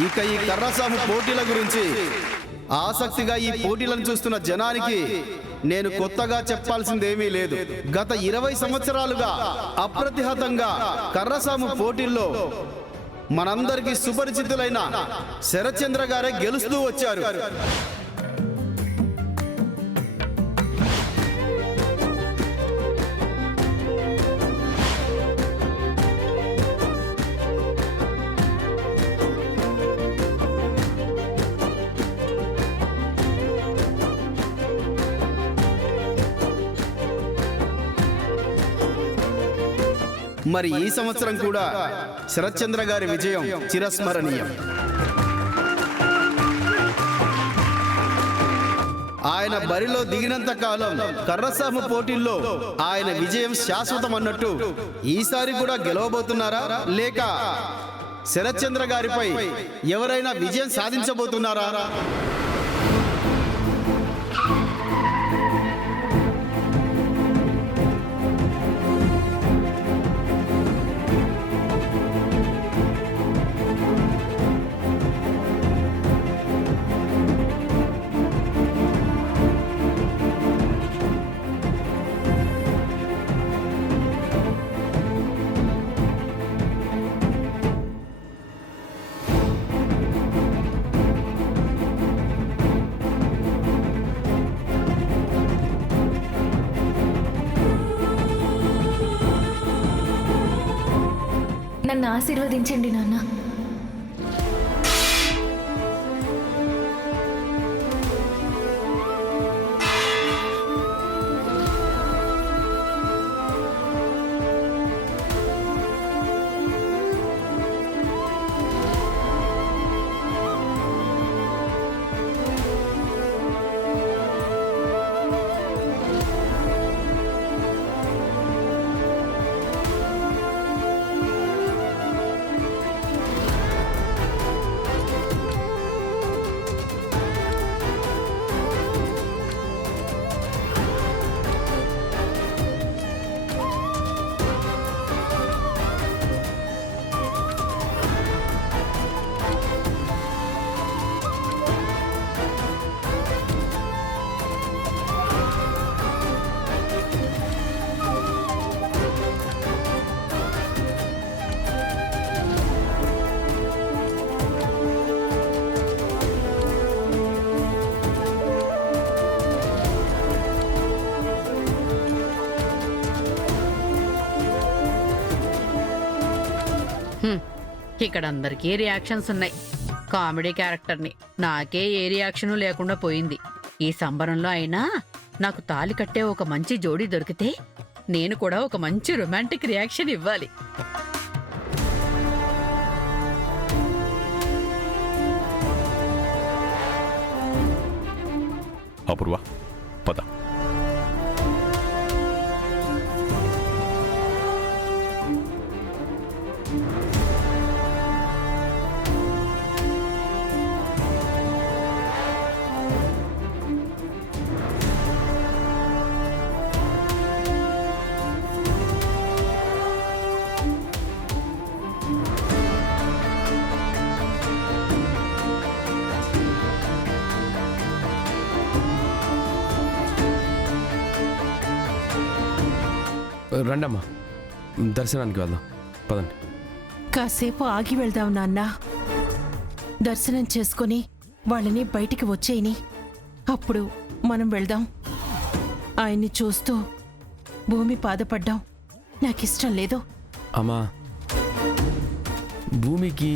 ఇక ఈ కర్రసాము పోటీల గురించి ఆసక్తిగా ఈ పోటీలను చూస్తున్న జనానికి నేను కొత్తగా చెప్పాల్సిందేమీ లేదు. గత 20 సంవత్సరాలుగా అప్రతిహతంగా కర్రసాము పోటీల్లో మనందరికీ సుపరిచితులైన శరత్చంద్ర గారే గెలుస్తూ వచ్చారు. మరి ఈ సంవత్సరం కూడా శరత్చంద్ర గారి విజయం చిరస్మరణీయం. ఆయన బరిలో దిగినంత కాలం కర్రసాము పోటీల్లో ఆయన విజయం శాశ్వతం అన్నట్టు ఈసారి కూడా గెలవబోతున్నారా, లేక శరత్చంద్ర గారిపై ఎవరైనా విజయం సాధించబోతున్నారా? నన్ను ఆశీర్వదించండి నాన్న. ఇక్కడ అందరికీ రియాక్షన్స్ ఉన్నాయి. కామెడీ క్యారెక్టర్ని నాకే ఏ రియాక్షను లేకుండా పోయింది. ఈ సంబరంలో అయినా నాకు తాళి కట్టే ఒక మంచి జోడీ దొరికితే నేను కూడా ఒక మంచి రొమాంటిక్ రియాక్షన్ ఇవ్వాలి. అపూర్వ, పద. రండమ్మా, దర్శనానికి వెళ్దాం, పదండి. కాసేపు ఆగి వెళ్దాం నాన్న. దర్శనం చేసుకుని వాళ్ళని బయటికి వచ్చేయని, అప్పుడు మనం వెళ్దాం. ఆయన్ని చూస్తూ భూమి బాధపడ్డాం నాకిష్టం లేదు. అమ్మా, భూమికి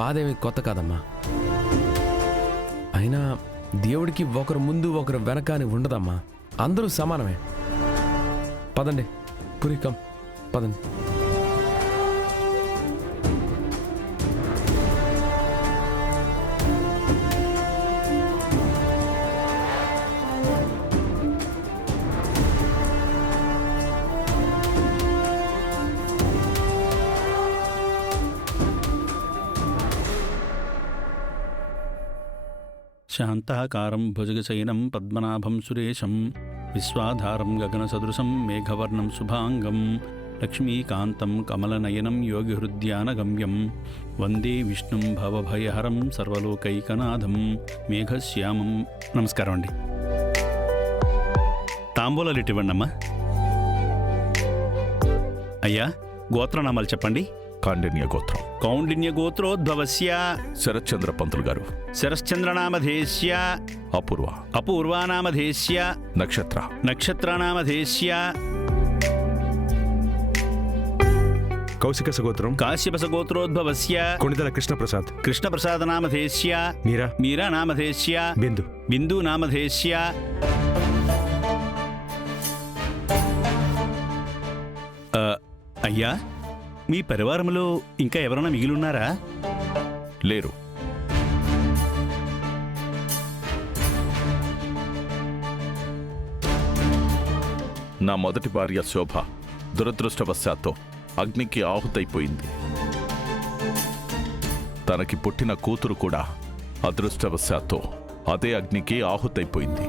బాధేమి కొత్త కాదమ్మా. అయినా దేవుడికి ఒకరు ముందు ఒకరు వెనక అని ఉండదమ్మా. అందరూ సమానమే. పదండి, పురికం, పదండి. శాంతాకారం భుజగశయనం పద్మనాభం సురేశం విశ్వాధారం గగనసదృశం మేఘవర్ణం శుభాంగం లక్ష్మీకాంతం కమలనయనం యోగిహృద్యానగమ్యం వందే విష్ణుం భవభయహరం సర్వలోకైకనాథం మేఘశ్యామం. నమస్కారం అండి. తాంబూలాలు ఇవ్వండి అమ్మా. అయ్యా, గోత్రనామాలు చెప్పండి. కాండిన్య గోత్రం. కౌండిన్య గోత్రోద్భవస్య శరత్చంద్ర పంతులు గారు. శరశ్చంద్రనామధేస్య అపూర్వ. అపూర్వానామధేస్య నక్షత్ర. నక్షత్రానామధేస్య కౌశిక సగోత్రం. కాశ్యపస గోత్రోద్భవస్య కొణిదల కృష్ణప్రసాద్. కృష్ణప్రసాదనామధేస్య మీరా. మీరానామధేస్య బిందు. బిందూనామధేస్య అయ్యా, మీ పరివారంలో ఇంకా ఎవరైనా మిగిలిన్నారా? లేరు. నా మొదటి భార్య శోభ దురదృష్టవశాత్తు అగ్నికి ఆహుతైపోయింది. తనకి పుట్టిన కూతురు కూడా అదృష్టవశాత్తు అదే అగ్నికి ఆహుతైపోయింది.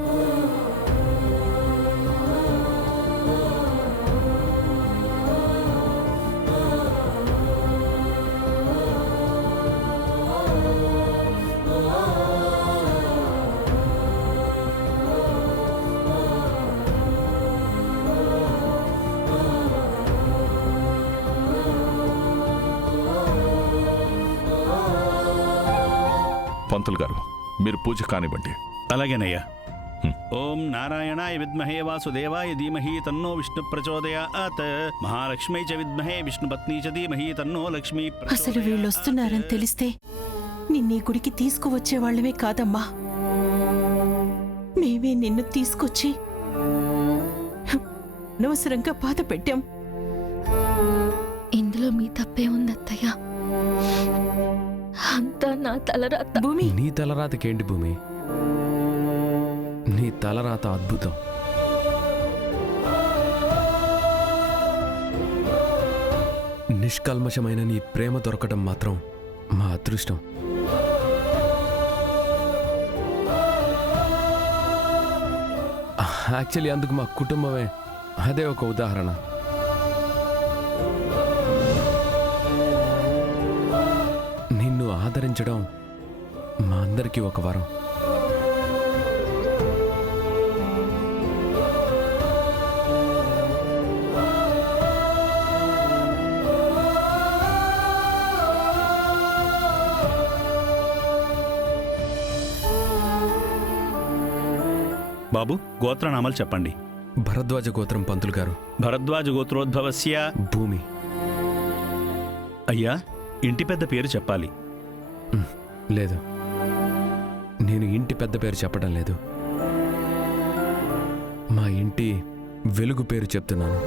పంతులు గారు, మీరు పూజ కానివ్వండి. అలాగేనయ్యా. ఓం నారాయణాయ విద్మహే వాసుదేవాయ ధీమహి తన్నో విష్ణు ప్రచోదయాత్. మహాలక్ష్మీ చ విద్మహే విష్ణుపత్ని చ ధీమహి తన్నో లక్ష్మీ అసలు ప్రచోదయాత్. వీళ్ళొస్తున్నారని తెలిస్తే నిన్నీ గుడికి తీసుకువచ్చే వాళ్ళమే కాదమ్మా, మేమే నిన్ను తీసుకొచ్చి అనవసరంగా బాధ పెట్టాం. ఇందులో మీ తప్పే ఉంది అత్తయ్య. అంతా నా తలరాత. భూమి, నీ తలరాతకేంటి భూమి? నీ తలరాత అద్భుతం. నిష్కల్మషమైన నీ ప్రేమ దొరకటం మాత్రం మా అదృష్టం. యాక్చువల్లీ అందుకు మా కుటుంబమే అదే ఒక ఉదాహరణ. నిన్ను ఆదరించడం మా అందరికీ ఒక వరం. బాబు, గోత్రనామాలు చెప్పండి. భరద్వాజ గోత్రం పంతులు గారు. భరద్వాజ గోత్రోద్భవస్య. భూమి. అయ్యా, ఇంటి పెద్ద పేరు చెప్పాలి. లేదు, నేను ఇంటి పెద్ద పేరు చెప్పడం లేదు, మా ఇంటి వెలుగు పేరు చెప్తున్నాను.